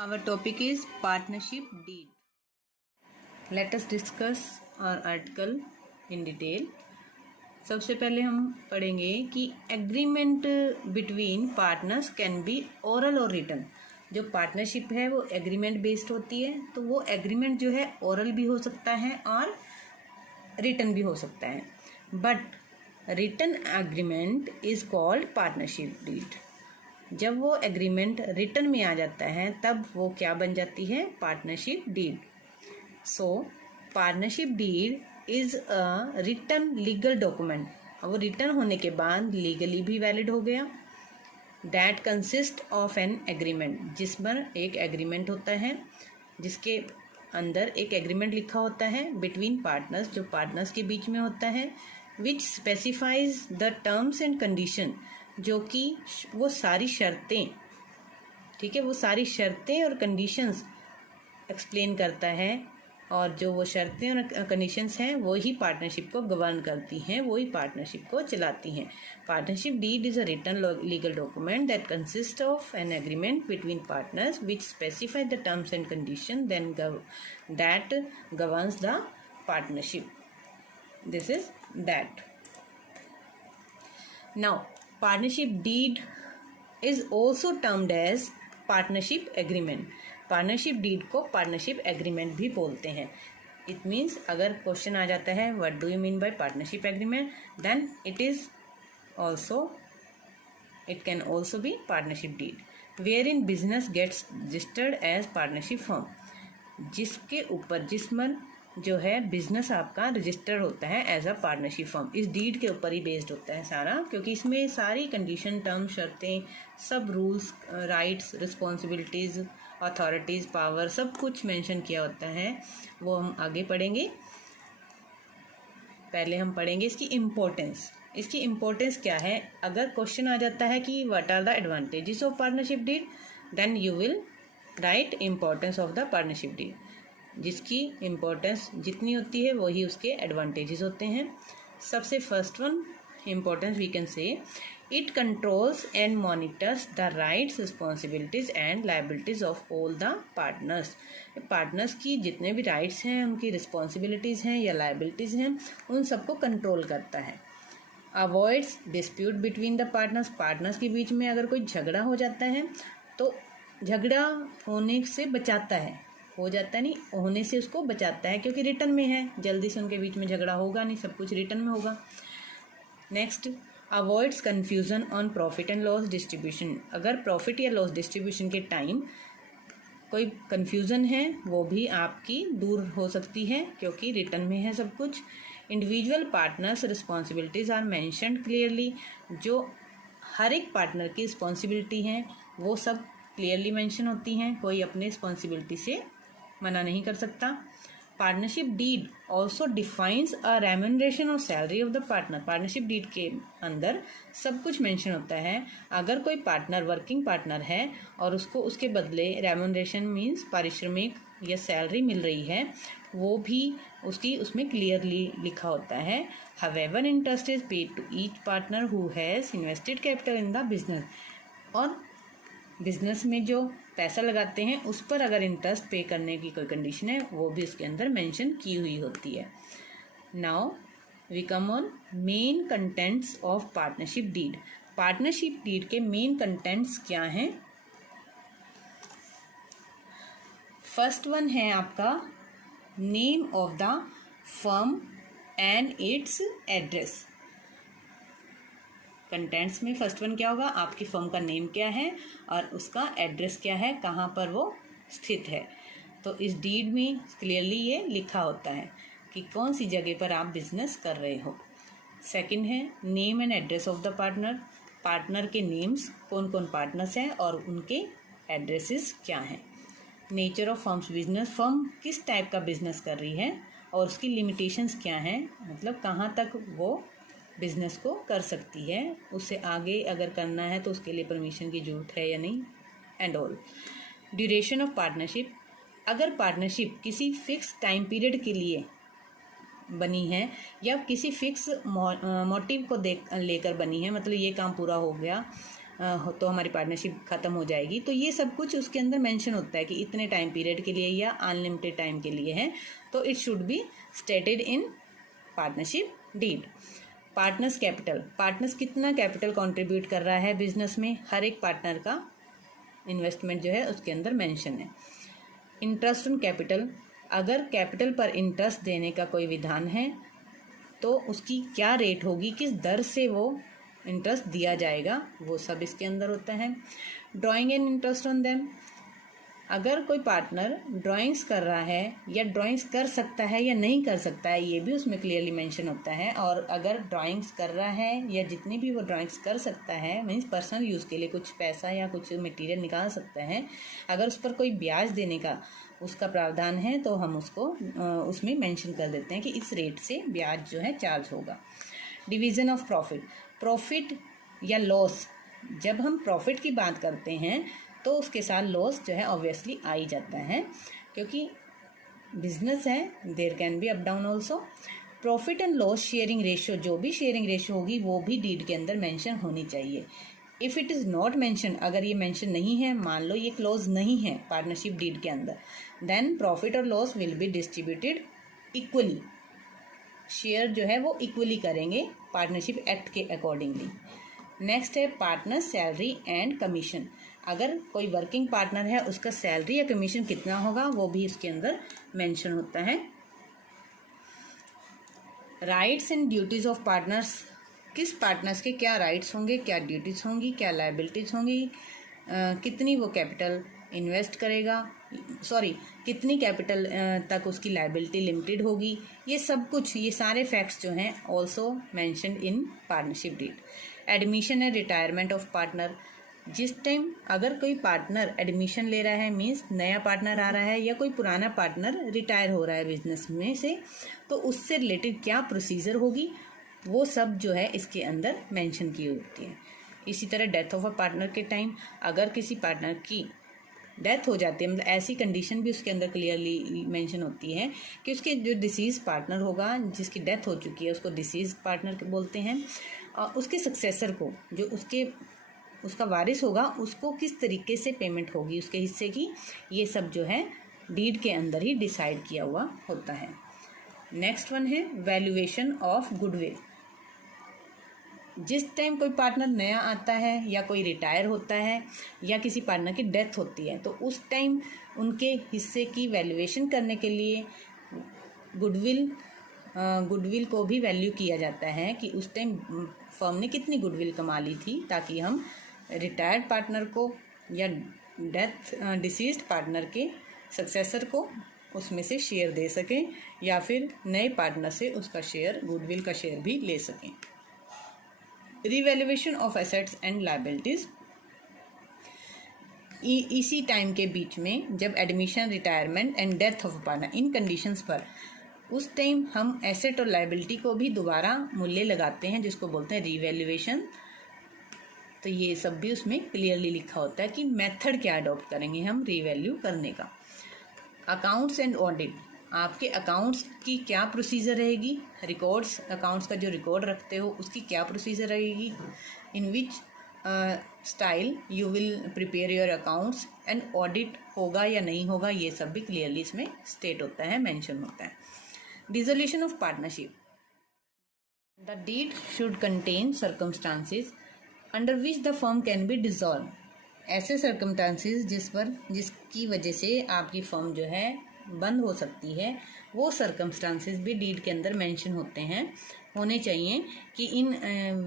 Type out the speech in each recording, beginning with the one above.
Our topic is partnership deed. Let us discuss our article in detail. सबसे पहले हम पढ़ेंगे कि agreement between partners can be oral और रिटन। जो पार्टनरशिप है वो एग्रीमेंट बेस्ड होती है, तो वो एग्रीमेंट जो है ओरल भी हो सकता है और रिटन भी हो सकता है। But written agreement is called partnership deed. जब वो एग्रीमेंट रिटन में आ जाता है तब वो क्या बन जाती है? Partnership deed. So partnership deed is a written legal document. वो रिटन होने के बाद लीगली भी वैलिड हो गया। That consist of an agreement, जिसमें एक एग्रीमेंट होता है, जिसके अंदर एक एग्रीमेंट लिखा होता है बिटवीन पार्टनर्स, जो पार्टनर्स के बीच में होता है, which specifies the terms and condition, जो कि वो सारी शर्तें, ठीक है, वो सारी शर्तें और कंडीशंस एक्सप्लेन करता है। और जो वो शर्तें और कंडीशंस हैं वो ही पार्टनरशिप को गवर्न करती हैं, वो ही पार्टनरशिप को चलाती हैं। Partnership deed is a written legal document that consist of an agreement between partners which specify the terms and condition then that governs the partnership. This is that. Now partnership deed is also termed as partnership agreement. partnership deed को partnership agreement भी बोलते हैं। it means अगर question आ जाता है what do you mean by partnership agreement, then it can also be partnership deed, wherein business gets registered as partnership firm, जिसके ऊपर जिसमें जो है बिजनेस आपका रजिस्टर होता है एज अ पार्टनरशिप फर्म। इस डीड के ऊपर ही बेस्ड होता है सारा, क्योंकि इसमें सारी कंडीशन, टर्म, शर्तें, सब rules, rights, responsibilities, authorities, power, सब कुछ मेंशन किया होता है। वो हम आगे पढ़ेंगे। पहले हम पढ़ेंगे इसकी इम्पोर्टेंस। इसकी इम्पोर्टेंस क्या है? अगर क्वेश्चन आ जाता है कि what are the advantages of partnership deed, then you will write importance of the partnership deed. जिसकी इम्पोर्टेंस जितनी होती है वही उसके एडवांटेजेस होते हैं। सबसे first one importance we can say, it controls and monitors the rights, responsibilities and liabilities of all the partners. Partners की जितने भी राइट्स हैं, उनकी रिस्पॉन्सिबिलिटीज़ हैं या लाइबिलिटीज़ हैं, उन सबको कंट्रोल करता है। Avoids dispute between the partners. Partners के बीच में अगर कोई झगड़ा हो जाता है तो झगड़ा होने से बचाता है, हो जाता है नहीं, होने से उसको बचाता है, क्योंकि रिटर्न में है, जल्दी से उनके बीच में झगड़ा होगा नहीं, सब कुछ रिटर्न में होगा। Next, avoids confusion on profit and loss distribution. अगर प्रॉफिट या लॉस डिस्ट्रीब्यूशन के टाइम कोई कन्फ्यूज़न है वो भी आपकी दूर हो सकती है, क्योंकि रिटर्न में है सब कुछ। Individual partners responsibilities are mentioned clearly. जो हर एक पार्टनर की रिस्पॉन्सिबिलिटी हैं वो सब क्लियरली मेंशन होती हैं, कोई अपने रिस्पॉन्सिबिलिटी से मना नहीं कर सकता। Partnership deed also defines a remuneration or salary of the partner. Partnership deed के अंदर सब कुछ मेंशन होता है। अगर कोई पार्टनर वर्किंग पार्टनर है और उसको उसके बदले रेम्यूनरेशन मीन्स पारिश्रमिक या सैलरी मिल रही है, वो भी उसकी उसमें क्लियरली लिखा होता है। However interest is paid to each partner who has invested capital in the business. और बिजनेस में जो पैसा लगाते हैं उस पर अगर इंटरेस्ट पे करने की कोई कंडीशन है वो भी इसके अंदर मेंशन की हुई होती है। Now we come on main contents of partnership deed. Partnership deed के मेन कंटेंट्स क्या हैं? फर्स्ट वन है आपका name of the firm and its address. Contents में फर्स्ट वन क्या होगा? आपकी फर्म का नेम क्या है और उसका एड्रेस क्या है, कहाँ पर वो स्थित है। तो इस डीड में क्लियरली ये लिखा होता है कि कौन सी जगह पर आप बिजनेस कर रहे हो। सेकंड है name and address of the partner. Partner के नेम्स, कौन कौन पार्टनर्स हैं और उनके एड्रेसेस क्या हैं। Nature of firms business, firm किस टाइप का बिजनेस कर रही है और उसकी लिमिटेशंस क्या हैं, मतलब कहाँ तक वो बिजनेस को कर सकती है, उससे आगे अगर करना है तो उसके लिए परमिशन की ज़रूरत है या नहीं, and all. Duration of partnership, अगर पार्टनरशिप किसी फिक्स टाइम पीरियड के लिए बनी है या किसी फिक्स मोटिव को लेकर बनी है, मतलब ये काम पूरा हो गया तो हमारी पार्टनरशिप ख़त्म हो जाएगी। तो ये सब कुछ उसके अंदर मेंशन होता है कि इतने टाइम पीरियड के लिए या अनलिमिटेड टाइम के लिए है, तो it should be stated in partnership deed. Partners capital, partners कितना कैपिटल कंट्रीब्यूट कर रहा है बिजनेस में, हर एक पार्टनर का इन्वेस्टमेंट जो है उसके अंदर मेंशन है। इंटरेस्ट ऑन कैपिटल, अगर कैपिटल पर इंटरेस्ट देने का कोई विधान है तो उसकी क्या रेट होगी, किस दर से वो इंटरेस्ट दिया जाएगा, वो सब इसके अंदर होता है। Drawing and interest on them, अगर कोई पार्टनर ड्राइंग्स कर रहा है या ड्राइंग्स कर सकता है या नहीं कर सकता है, ये भी उसमें क्लियरली मेंशन होता है। और अगर ड्राइंग्स कर रहा है या जितनी भी वो ड्राइंग्स कर सकता है, मीन्स पर्सनल यूज़ के लिए कुछ पैसा या कुछ मटेरियल निकाल सकता है, अगर उस पर कोई ब्याज देने का उसका प्रावधान है तो हम उसको उसमें मेंशन कर देते हैं कि इस रेट से ब्याज जो है चार्ज होगा। डिवीज़न ऑफ प्रॉफिट, प्रॉफिट या लॉस, जब हम प्रॉफिट की बात करते हैं तो उसके साथ लॉस जो है ऑब्वियसली आ ही जाता है, क्योंकि बिजनेस है, there can be up down also. Profit and loss sharing ratio, जो भी शेयरिंग रेशियो होगी वो भी डीड के अंदर मेंशन होनी चाहिए। If it is not mention, अगर ये मेंशन नहीं है, मान लो ये क्लोज नहीं है पार्टनरशिप डीड के अंदर, देन प्रॉफिट और loss will be distributed equally, share जो है वो इक्वली करेंगे पार्टनरशिप एक्ट के अकॉर्डिंगली। नेक्स्ट है पार्टनर सैलरी एंड कमीशन, अगर कोई वर्किंग पार्टनर है उसका सैलरी या कमीशन कितना होगा वो भी इसके अंदर मेंशन होता है। Rights and duties of partners, किस पार्टनर्स के क्या राइट्स होंगे, क्या ड्यूटीज होंगी, क्या लायबिलिटीज होंगी, कितनी वो कैपिटल इन्वेस्ट करेगा, कितनी कैपिटल तक उसकी लायबिलिटी लिमिटेड होगी, ये सब कुछ, ये सारे फैक्ट्स जो हैं also mentioned in partnership deed. Admission and retirement of partner, जिस टाइम अगर कोई पार्टनर एडमिशन ले रहा है, मीन्स नया पार्टनर आ रहा है या कोई पुराना पार्टनर रिटायर हो रहा है बिजनेस में से, तो उससे रिलेटेड क्या प्रोसीजर होगी वो सब जो है इसके अंदर मेंशन की होती है। इसी तरह डेथ ऑफ अ पार्टनर के टाइम, अगर किसी पार्टनर की डेथ हो जाती है, मतलब ऐसी कंडीशन भी उसके अंदर क्लियरली मेंशन होती है कि उसके जो डिसीज पार्टनर होगा, जिसकी डेथ हो चुकी है, उसको डिसीज पार्टनर बोलते हैं, और उसके सक्सेसर को, जो उसका वारिस होगा, उसको किस तरीके से पेमेंट होगी उसके हिस्से की, ये सब जो है डीड के अंदर ही डिसाइड किया हुआ होता है। नेक्स्ट वन है वैल्यूएशन ऑफ गुडविल, जिस टाइम कोई पार्टनर नया आता है या कोई रिटायर होता है या किसी पार्टनर की डेथ होती है, तो उस टाइम उनके हिस्से की वैल्यूएशन करने के लिए गुडविल को भी वैल्यू किया जाता है कि उस टाइम फर्म ने कितनी गुडविल कमा ली थी, ताकि हम रिटायर्ड पार्टनर को या डिसीज्ड पार्टनर के सक्सेसर को उसमें से शेयर दे सकें, या फिर नए पार्टनर से उसका शेयर, गुडविल का शेयर भी ले सकें। Revaluation of assets and liabilities, इसी टाइम के बीच में जब admission, retirement and death of partner, in conditions पर उस टाइम हम एसेट और लायबिलिटी को भी दोबारा मूल्य लगाते हैं, जिसको बोलते हैं रिवैल्यूएशन। तो ये सब भी उसमें क्लियरली लिखा होता है कि मेथड क्या अडॉप्ट करेंगे हम रिवैल्यू करने का। अकाउंट्स एंड ऑडिट, आपके अकाउंट्स की क्या प्रोसीजर रहेगी, रिकॉर्ड्स, अकाउंट्स का जो रिकॉर्ड रखते हो उसकी क्या प्रोसीजर रहेगी, in which style you will prepare your accounts, and audit होगा या नहीं होगा, ये सब भी क्लियरली इसमें स्टेट होता है, मेंशन होता है। Dissolution of partnership, the deed should contain circumstances under which the firm can be dissolve, ऐसे सर्कमस्टांसेस जिसकी वजह से आपकी फर्म जो है बंद हो सकती है, वो सर्कमस्टांसेस भी डीड के अंदर मेंशन होने चाहिए कि इन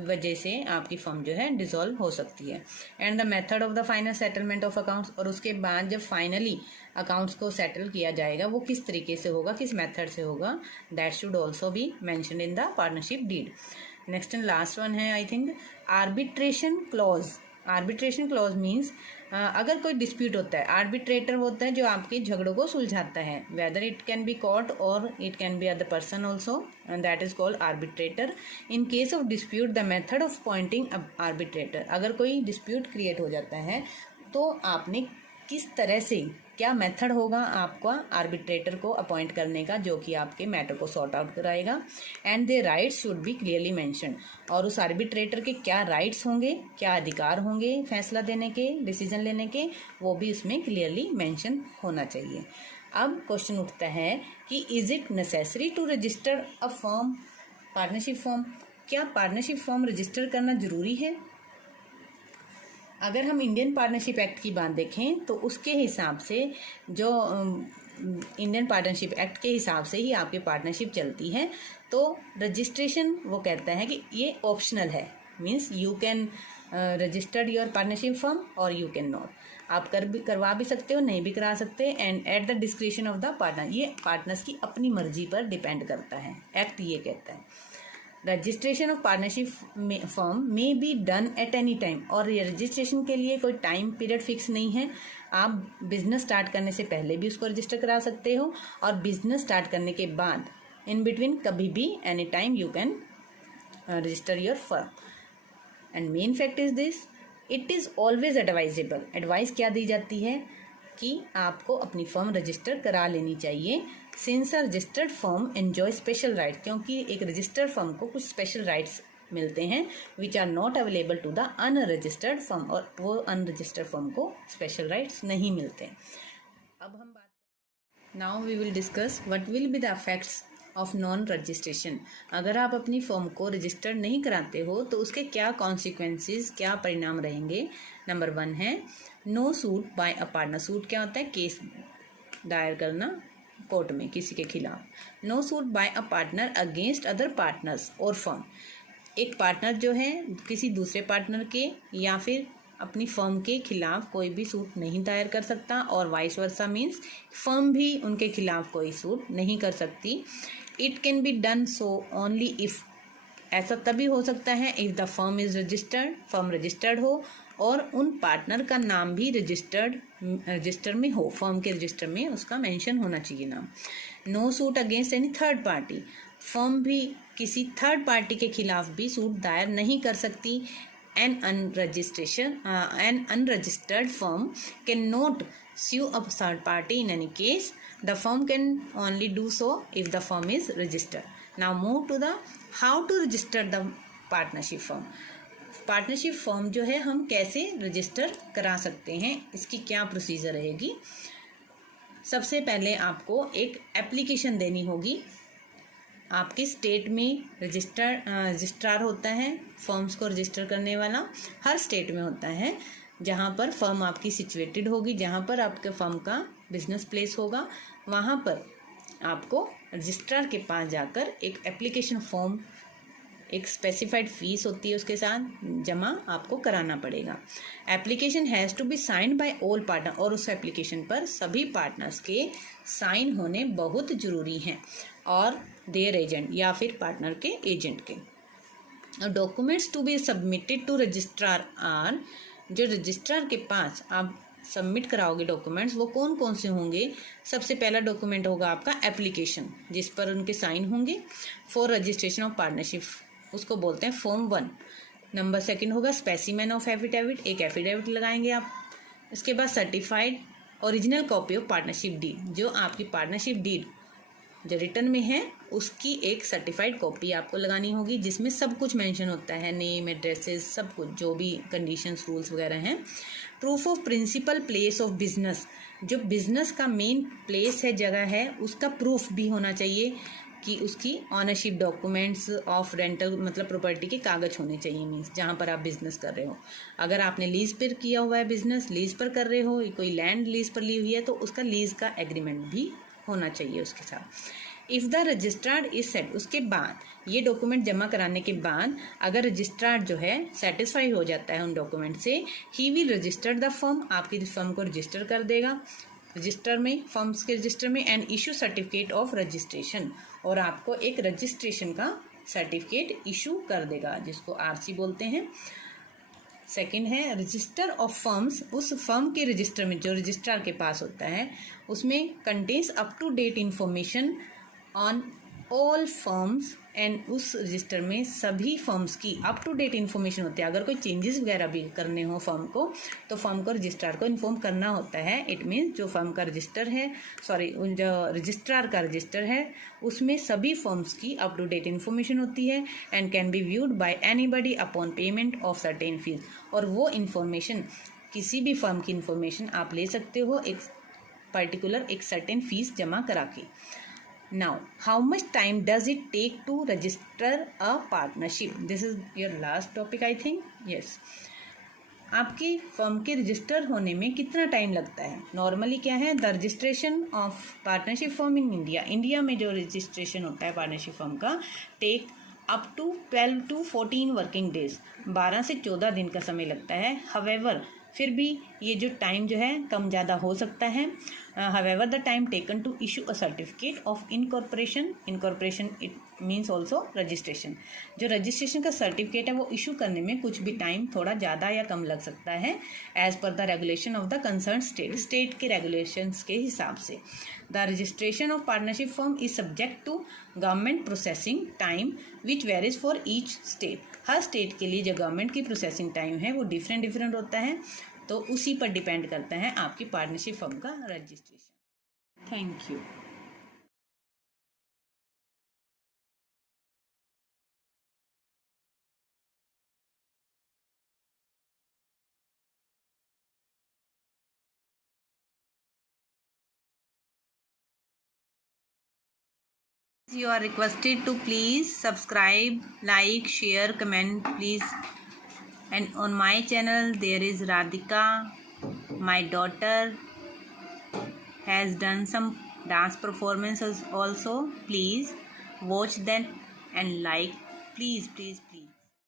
वजह से आपकी फर्म जो है डिसॉल्व हो सकती है। And the method of the final settlement of accounts, और उसके बाद जब फाइनली अकाउंट्स को सेटल किया जाएगा वो किस तरीके से होगा, किस मेथड से होगा, that should also be mentioned in the partnership deed. Next and last one है I think arbitration clause. Arbitration clause means अगर कोई डिस्प्यूट होता है, आर्बिट्रेटर होता है जो आपके झगड़ों को सुलझाता है, whether it can be court or it can be other person also, and that is called arbitrator. In case of dispute the method of appointing arbitrator, अगर कोई डिस्प्यूट क्रिएट हो जाता है तो आपने किस तरह से क्या मेथड होगा आपका आर्बिट्रेटर को अपॉइंट करने का, जो कि आपके मैटर को सॉर्ट आउट कराएगा। And they rights should be clearly mention, और उस आर्बिट्रेटर के क्या राइट्स होंगे, क्या अधिकार होंगे फैसला देने के, डिसीजन लेने के, वो भी उसमें क्लियरली मेंशन होना चाहिए। अब क्वेश्चन उठता है कि is it necessary to register a form, partnership form, क्या पार्टनरशिप फॉर्म रजिस्टर करना जरूरी है? अगर हम इंडियन पार्टनरशिप एक्ट की बात देखें तो उसके हिसाब से, जो इंडियन पार्टनरशिप एक्ट के हिसाब से ही आपकी पार्टनरशिप चलती है। तो रजिस्ट्रेशन वो कहता है कि ये ऑप्शनल है, means you can registered your partnership firm और यू कैन नॉट, आप करवा भी सकते हो, नहीं भी करा सकते। And at the discretion of the partner, ये पार्टनर्स की अपनी मर्जी पर डिपेंड करता है, एक्ट ये कहता है। Registration of partnership form may be done at any time, और ये रजिस्ट्रेशन के लिए कोई टाइम पीरियड फिक्स नहीं है। आप बिजनेस स्टार्ट करने से पहले भी उसको रजिस्टर करा सकते हो, और बिजनेस स्टार्ट करने के बाद इन बिटवीन कभी भी any time you can register your firm. And main fact is this, it is always advisable, advice क्या दी जाती है कि आपको अपनी फर्म रजिस्टर करा लेनी चाहिए। Since a registered firm enjoy special right, क्योंकि एक रजिस्टर्ड फर्म को कुछ स्पेशल राइट्स मिलते हैं which are not available to the unregistered firm, और वो अनरजिस्टर्ड फर्म को स्पेशल राइट्स नहीं मिलते। अब हम बात, now we will discuss what will be the effects of non registration. अगर आप अपनी फर्म को रजिस्टर्ड नहीं कराते हो तो उसके क्या कॉन्सिक्वेंसेस, क्या परिणाम रहेंगे। नंबर 1 है no suit by a partner. Suit क्या होता है? केस दायर करना कोर्ट में किसी के खिलाफ। No suit by a partner against other partners और फर्म, एक पार्टनर जो है किसी दूसरे पार्टनर के या फिर अपनी फर्म के खिलाफ कोई भी सूट नहीं दायर कर सकता, और वाइस वर्सा मीन्स फर्म भी उनके खिलाफ कोई सूट नहीं कर सकती। It can be done so only if, ऐसा तभी हो सकता है if the firm is registered, firm registered हो और उन पार्टनर का नाम भी रजिस्टर में हो, फर्म के रजिस्टर में उसका मेंशन होना चाहिए नाम। No suit against any third party, firm भी किसी थर्ड पार्टी के खिलाफ भी सूट दायर नहीं कर सकती। An unregistered firm cannot sue a third party in any case. The firm can only do so if the firm is registered. Now move to the how to register the partnership firm. Partnership firm जो है हम कैसे register करा सकते हैं, इसकी क्या procedure रहेगी। सबसे पहले आपको एक एप्लीकेशन देनी होगी। आपके स्टेट में रजिस्ट्रार होता है फर्म्स को रजिस्टर करने वाला, हर स्टेट में होता है। जहाँ पर फर्म आपकी सिचुएटेड होगी, जहाँ पर आपके फर्म का बिजनेस प्लेस होगा, वहाँ पर आपको रजिस्ट्रार के पास जाकर एक एप्लीकेशन फॉर्म, एक स्पेसिफाइड फीस होती है उसके साथ जमा आपको कराना पड़ेगा। Application has to be signed by all partner, और उस एप्लीकेशन पर सभी पार्टनर्स के साइन होने बहुत ज़रूरी हैं, और देयर एजेंट या फिर पार्टनर के एजेंट के। Documents to be submitted to registrar are, जो रजिस्ट्रार के पास आप सबमिट कराओगे डॉक्यूमेंट्स, वो कौन कौन से होंगे। सबसे पहला डॉक्यूमेंट होगा आपका एप्लीकेशन, जिस पर उनके साइन होंगे फॉर रजिस्ट्रेशन ऑफ पार्टनरशिप, उसको बोलते हैं फॉर्म 1। नंबर 2 होगा स्पेसिमेन ऑफ एफिडेविट, एक एफिडेविट लगाएंगे आप। इसके बाद certified original copy of partnership deed, जो आपकी पार्टनरशिप डीड जो रिटर्न में है उसकी एक सर्टिफाइड कॉपी आपको लगानी होगी, जिसमें सब कुछ मेंशन होता है, नेम, एड्रेसेस, सब कुछ जो भी कंडीशंस, रूल्स वगैरह हैं। Proof of principal place of business, जो बिजनेस का मेन प्लेस है, जगह है, उसका प्रूफ भी होना चाहिए कि उसकी ऑनरशिप डॉक्यूमेंट्स ऑफ रेंटल, मतलब प्रॉपर्टी के कागज होने चाहिए, मीन्स जहाँ पर आप बिजनेस कर रहे हो। अगर आपने लीज पर किया हुआ है बिजनेस, लीज पर कर रहे हो, कोई लैंड लीज पर ली हुई है, तो उसका लीज का एग्रीमेंट भी होना चाहिए उसके साथ। If the registrar is set, उसके बाद ये डॉक्यूमेंट जमा कराने के बाद अगर रजिस्ट्रार जो है सेटिस्फाई हो जाता है उन डॉक्यूमेंट से, he will register the firm, आपकी फर्म को रजिस्टर कर देगा रजिस्टर में, फर्म्स के रजिस्टर में, and issue certificate of registration, और आपको एक रजिस्ट्रेशन का सर्टिफिकेट इशू कर देगा, जिसको आरसी बोलते हैं। सेकंड है रजिस्टर ऑफ फर्म्स, उस फर्म के रजिस्टर में जो रजिस्ट्रार के पास होता है उसमें contains up to date information on all firms and उस रजिस्टर में सभी फर्म्स की अप टू डेट इन्फॉर्मेशन होती है। अगर कोई चेंजेस वगैरह भी करने हो फर्म को, तो फर्म को रजिस्ट्रार को इन्फॉर्म करना होता है। इट मीन्स जो फर्म का रजिस्टर है, जो रजिस्ट्रार का रजिस्टर है, उसमें सभी फर्म्स की अप टू डेट इन्फॉर्मेशन होती है and can be viewed bye anybody upon payment of certain fees. और वो इन्फॉर्मेशन, किसी भी फर्म की इन्फॉर्मेशन आप ले सकते हो एक पर्टिकुलर एक सर्टेन फीस जमा करा के। Now, how much time does it take to register a partnership? This is your last topic, I think. Yes. आपकी फर्म के रजिस्टर होने में कितना टाइम लगता है? नॉर्मली क्या है, the registration of partnership firm in India में जो रजिस्ट्रेशन होता है पार्टनरशिप फर्म का, take up to 12 to 14 working days, 12 से 14 दिन का समय लगता है। हवेवर, फिर भी ये जो टाइम जो है कम ज़्यादा हो सकता है। However the time taken to issue a certificate of incorporation it means also registration, जो रजिस्ट्रेशन का सर्टिफिकेट है वो इशू करने में कुछ भी टाइम थोड़ा ज़्यादा या कम लग सकता है, as per the regulation of the concern state के रेगुलेशंस के हिसाब से। The registration of partnership firm is subject to government processing time which varies for each state. हर स्टेट के लिए जो गवर्नमेंट की प्रोसेसिंग टाइम है वो डिफरेंट होता है, तो उसी पर डिपेंड करता है आपकी पार्टनरशिप फर्म का registration. Thank you. You are requested to please subscribe, like, share, comment, please. And on my channel there is Radhika, my daughter, has done some dance performances also. Please watch them and like. Please.